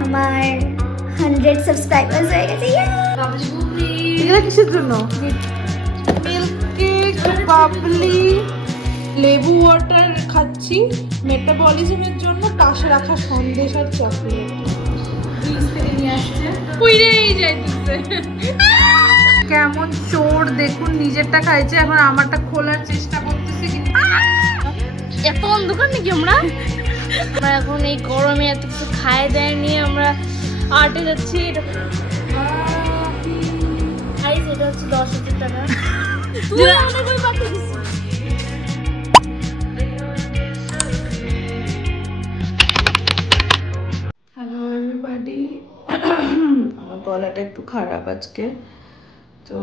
আমার 100 সাবস্ক্রাইবার্স হয়ে গেছে। এগুলো কিসের জন্য? মিল্ক কেক, বাবলি, লেবু ওয়াটার খাচ্ছি মেটাবলিজমের জন্য, পাশে রাখা সন্দেশ আর চকলেট নিয়ে আসছে। কেমন চোর দেখুন, নিজেরটা খাইছে, এখন আমারটা খোলার চেষ্টা করতেছে। এত অন্ধকার নাকি আমরা এখন এই গরমে এত কিছু খায় দেয় নিয়ে আমরা আটে যাচ্ছি। এটা হচ্ছে 10,000 টাকা। হ্যালো এভরিবডি, আমার গলাটা একটু খারাপ আজকে, তো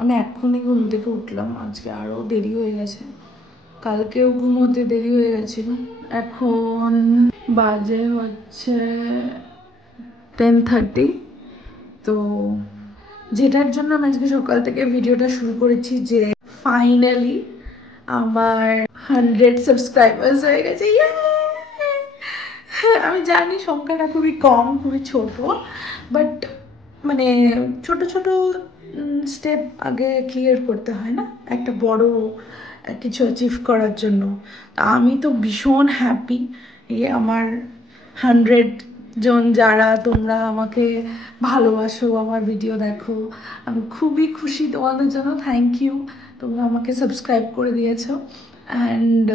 আমি এখনই ঘুম থেকে উঠলাম। আজকে আরও দেরি হয়ে গেছে, কালকেও ঘুমোতে দেরি হয়ে গেছিল। এখন বাজে হচ্ছে 10:30। তো যেটার জন্য আমি আজকে সকাল থেকে ভিডিওটা শুরু করেছি, যে ফাইনালি আমার 100 সাবস্ক্রাইবার্স হয়ে গেছে। আমি জানি সংখ্যাটা খুবই কম, খুবই ছোট, বাট মানে ছোট ছোট স্টেপ আগে ক্লিয়ার করতে হয় না একটা বড় কিছু অ্যাচিভ করার জন্য। আমি তো ভীষণ হ্যাপি। এই আমার 100 জন যারা তোমরা আমাকে ভালোবাসো, আমার ভিডিও দেখো, আমি খুবই খুশি তোমাদের জন্য। থ্যাংক ইউ, তোমরা আমাকে সাবস্ক্রাইব করে দিয়েছো। অ্যান্ড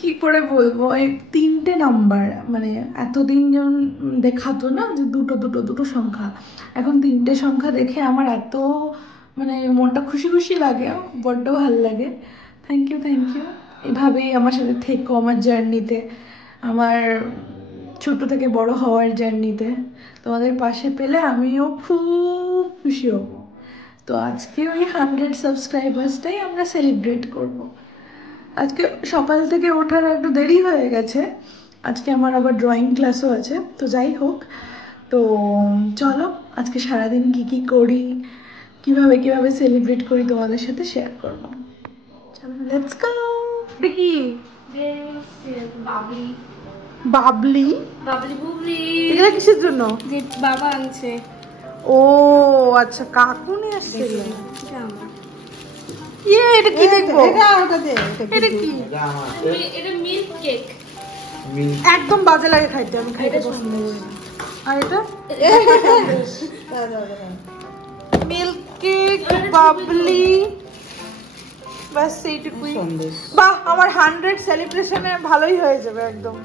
কি করে বলবো, এই 3টে নাম্বার, মানে এতদিন যেমন দেখাতো না যে দুটো দুটো দুটো সংখ্যা, এখন 3টে সংখ্যা দেখে আমার এত মানে মনটা খুশি খুশি লাগে, বড্ড ভালো লাগে। Thank you, thank you. এভাবেই আমার সাথে থেকো আমার জার্নিতে, আমার ছোট থেকে বড় হওয়ার জার্নিতে। তোমাদের পাশে পেলে আমিও খুব খুশি হব। তো আজকে ওই 100 সাবস্ক্রাইবার্সটাই আমরা সেলিব্রেট করবো। আজকে সকাল থেকে ওঠার একটু দেরি হয়ে গেছে, আজকে আমার আবার ড্রয়িং ক্লাসও আছে। তো যাই হোক, তো চলো আজকে সারাদিন কি কি করি, কিভাবে কিভাবে সেলিব্রেট করি তোমাদের সাথে শেয়ার করবো। চলো লেটস গো। দেখি বাবলি বাবলি, বাবলি বুবলি এগুলো কিসের জন্য? যে বাবা আনছে। ও আচ্ছা, কাকু নিয়ে আসছে। এটা কি দেখবো? এটা কি? এটা মিল্ক কেক। একদম বাজে লাগে খাইতে, আমি খাইতে পছন্দ করি না। আর এটা মিল্ক কেক, বাবলি, বাস এইটুকুই। বাহ, আমার 100 সেলিব্রেশনে ভালোই হয়ে যাবে একদম।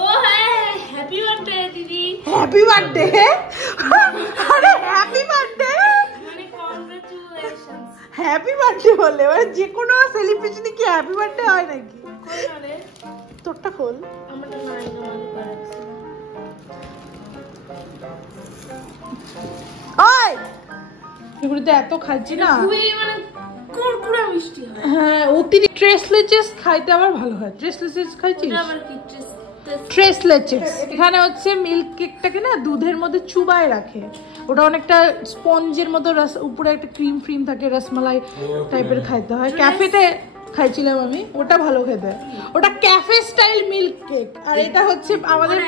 ও হ্যাঁ, হ্যাপি বার্থডে দিদি। Happy birthday? আরে হ্যাপি বার্থডে মানে কংগ্রাচুলেশনস। হ্যাপি বার্থডে বলে মানে যে কোনো সেলিব্রেশনে কি হ্যাপি বার্থডে হয় নাকি? কই রে তোরটা খোল। আমারটা নাই, আমাদের করেছে। ওই এগুলোতে এত খাচ্ছি না, খুবই মানে কুরকুরা মিষ্টি হয়। হ্যাঁ, অতিরিক্ত ট্রেসলেচেস খাইতে আবার ভালো হয়। ট্রেসলেচেস খাইছিস? এটা আবার কি ট্রেসলেচেস। এখানে হচ্ছে মিল্ক কেকটাকে না দুধের মধ্যে চুবায় রাখে, ওটা অনেকটা স্পঞ্জের মতো, উপরে একটা ক্রিম ফ্রিম থাকে, রসমালাই টাইপের খাইতে হয়। ক্যাফেতে খাইছিলাম আমি, ওটা ভালো খেতে, ওটা ক্যাফে স্টাইল মিল্ক কেক। আর এটা হচ্ছে আমাদের,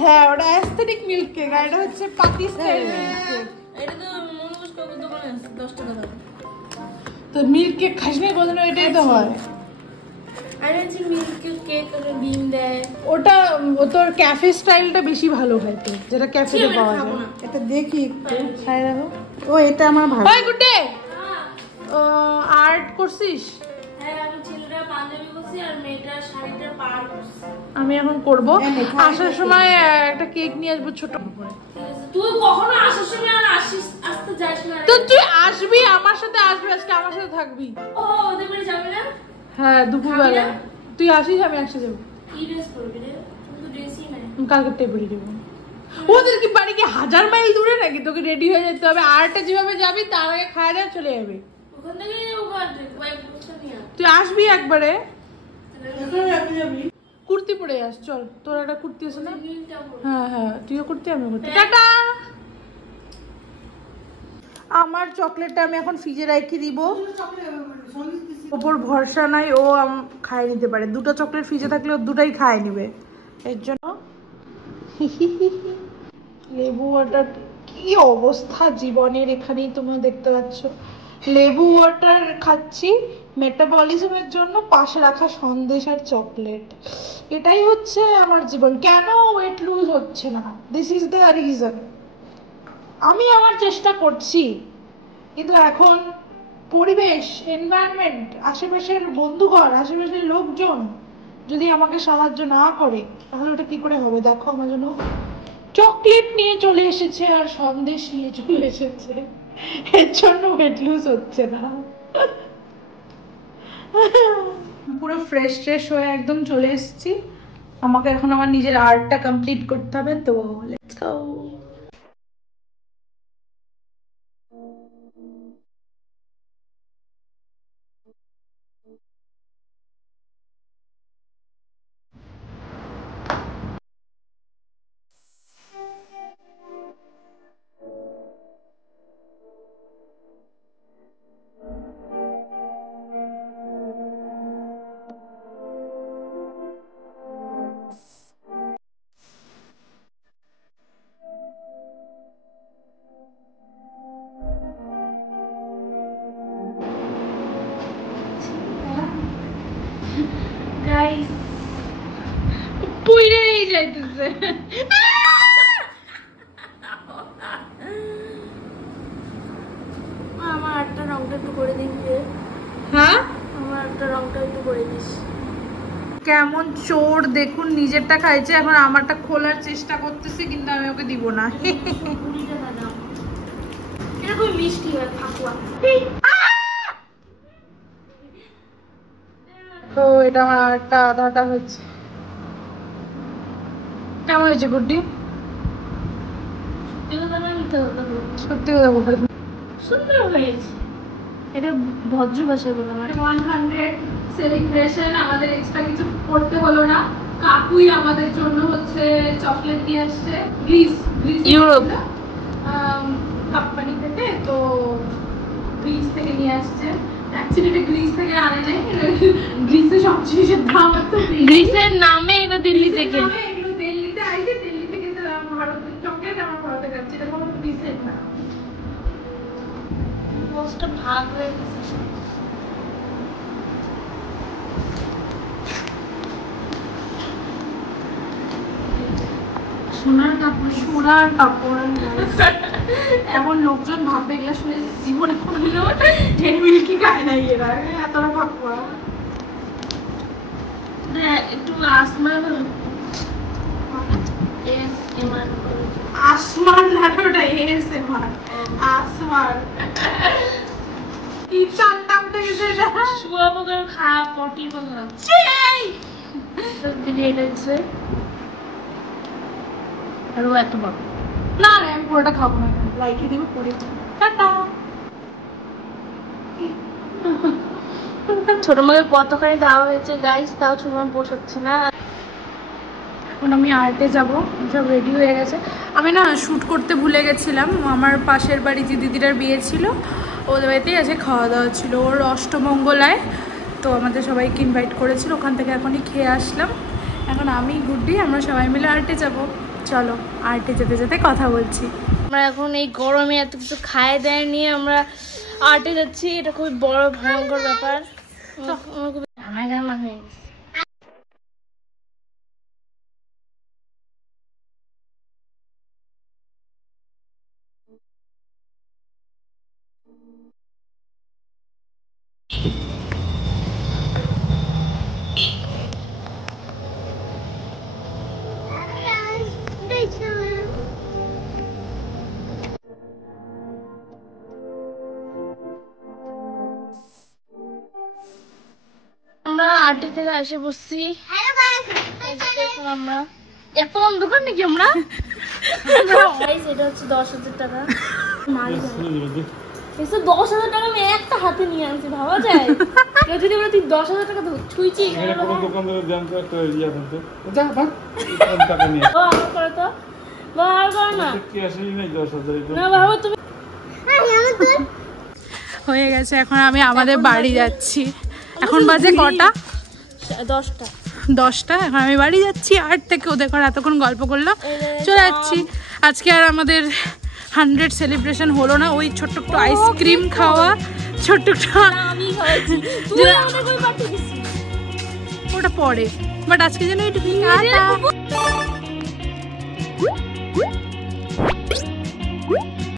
হ্যাঁ ওটা অ্যাস্থেটিক মিল্ক কেক, আর এটা হচ্ছে পাতি স্টাইল মিল্ক কেক। এটা তো মনোজ কাকুর দোকানে আছে 10 টাকা দাম। তো মিল্ক কেক খাস না কোনদিন? এটাই তো হয়। আর এই যে মিল্ক কেক আর ডিম দেয়, ওটা তোর ক্যাফে স্টাইলটা বেশি ভালো হয় তো, যেটা ক্যাফেতে পাওয়া যায়। এটা দেখি একটু খাই দেখো। ও এটা আমার ভালো। ওই গুড ডে, আর্ট করছিস? হ্যাঁ আমি ছেলেটা পাঞ্জাবি করছি আর মেয়েটা শাড়িটা পার করছি। আমি এখন করব, আসার সময় একটা কেক নিয়ে আসবো ছোট করে। ঠিক আছে, তুই কখনো আসার সময় আর আসতে যাস না। তো তুই আসবি আমার সাথে, আসবি আজকে আমার সাথে থাকবি। ও ওদের বাড়ি যাবে না? হ্যাঁ দুপুরবেলা তুই আসিস, আমি একসাথে যাবো। কি ড্রেস পরবি রে? তুমি তো ড্রেসই নাই। কালকে টেবিল দেবো। ওদের কি বাড়ি কি 1000 মাইল দূরে নাকি? তোকে রেডি হয়ে যেতে হবে, আর্টে যেভাবে যাবি তার আগে খায় দাওয়া চলে যাবে। ওখান থেকে ওখানে কয়েক বছর নিয়ে তুই আসবি একবারে, কুর্তি পরে আস। চল, তোর একটা কুর্তি আছে না? হ্যাঁ হ্যাঁ, তুইও কুর্তি, আমিও কুর্তি। টাটা। আমার চকলেটটা আমি এখন ফ্রিজে রেখে দিব, ওপর ভরসা নাই ও খায় নিতে পারে। দুটো চকলেট ফ্রিজে থাকলে ও দুটাই খায় নিবে, এর জন্য লেবু ওয়াটার কি অবস্থা জীবনের, এখানেই তোমরা দেখতে পাচ্ছ। লেবু ওয়াটার খাচ্ছি মেটাবলিজমের জন্য, পাশে রাখা সন্দেশ আর চকলেট। এটাই হচ্ছে আমার জীবন। কেন ওয়েট লুজ হচ্ছে না, দিস ইজ দ্য রিজন। আমি আমার চেষ্টা করছি, কিন্তু এখন পরিবেশ, এনভায়রনমেন্ট, আশেপাশের বন্ধুঘর, আশেপাশের লোকজন যদি আমাকে সাহায্য না করে তাহলে ওটা কি করে হবে। দেখো আমার জন্য চকলেট নিয়ে চলে এসেছে আর সন্দেশ নিয়ে চলে এসেছে, এর জন্য ওয়েট লুজ হচ্ছে না। পুরো ফ্রেশ হয়ে একদম চলে এসেছি। আমাকে এখন আমার নিজের আর্টটা কমপ্লিট করতে হবে, তো লেটস গো। গাইস পুইরেই যাইতেছে। আমার আটটা রংটা একটু করে দিন। হ্যাঁ, আমার আটটা রংটা একটু করে দিস। কেমন চোর দেখুন, নিজেরটা খাইছে, এখন আমারটা খোলার চেষ্টা করতেছে, কিন্তু আমি ওকে দিব না। 20 টাকা দাম। এটা খুব মিষ্টি হয়, ফাকুয়া। তো এটা আমার একটা আধাটা হচ্ছে। কেমন হয়েছে গুড্ডি? সত্যি কথা বলতে সুন্দর হয়েছে। এটা ভদ্র ভাষায় বললাম। 100 সেলিব্রেশন, আমাদের এক্সট্রা কিছু করতে হলো না। কাকুই আমাদের জন্য হচ্ছে চকলেট নিয়ে আসছে, গ্রিস ইউরোপ কোম্পানি থেকে। তো গ্রিস থেকে নিয়ে আসছে। অ্যাকচুয়ালি এটা গ্রিস থেকে আনে নাই, গ্রিসে সব জিনিসের দাম আছে। গ্রিসের নামে এটা দিল্লি থেকে। এগুলো দিল্লিতে আইছে, দিল্লি থেকে ভারতের চকলেট আমার ভারতে যাচ্ছে, এটা কোনো গ্রিসের না। পোস্টটা ভাগ হয়ে গেছে। সোনার কাপড় এমন লোকজন ভাববে এগুলা শুনে জীবনে কোনোদিনও মিল্কি খায় নাই এরা, এতটা ভাববা। একটু আসমান আসমান নাটোটা এসএমআর আসমান কি চান্তা উঠে গেছে এটা। শুয়াবো করে খাওয়া পটি বলা এটা হচ্ছে আরো এত বড় না না, আমি পুরোটা খাবো না, লাইকে দিব পরে। টাটা। ছোট মাকে কতখানি দেওয়া হয়েছে গাইস, তাও ছোট মা পোষাচ্ছে না। এখন আমি আর্টে যাব, সব রেডি হয়ে গেছে। আমি না শ্যুট করতে ভুলে গেছিলাম, আমার পাশের বাড়ি যে দিদিটার বিয়ে ছিল ওদের বাড়িতেই আজকে খাওয়া দাওয়া ছিল, ওর অষ্টমঙ্গলায়। তো আমাদের সবাইকে ইনভাইট করেছিল, ওখান থেকে এখনই খেয়ে আসলাম। এখন আমি গুড্ডি আমরা সবাই মিলে আর্টে যাব। চলো আর্টে যেতে যেতে কথা বলছি। আমরা এখন এই গরমে এত কিছু খায় দেয় নিয়ে আমরা আর্টে যাচ্ছি। এটা খুবই বড় ভয়ঙ্কর ব্যাপার। আমার খুবই ঘামা হয়ে গেছে। আমরা আর্টে থেকে এসে বসছি। দেখুন আমরা এত অন্ধকার নাকি আমরা। এটা হচ্ছে 10,000 টাকা। 10,000 টাকা আমি একটা হাতে নিয়ে আনছি, ভাবা যায়? কেউ যদি বলে তুই 10,000 টাকা ছুঁইছি হয়ে গেছে, এখন আমি আমাদের বাড়ি যাচ্ছি। এখন বাজে কটা? 10টা। 10টা, এখন আমি বাড়ি যাচ্ছি। 8 থেকে ওদের ঘরে এতক্ষণ গল্প করলাম, চলে যাচ্ছি। আজকে আর আমাদের 100 সেলিব্রেশন হলো না, ওই ছোট্ট একটু আইসক্রিম খাওয়া, ছোট্ট আমি খাওয়াইছি, তুই আমাকে কই পাঠিয়ে দিছিস? ওটা পরে, বাট আজকে যেন একটু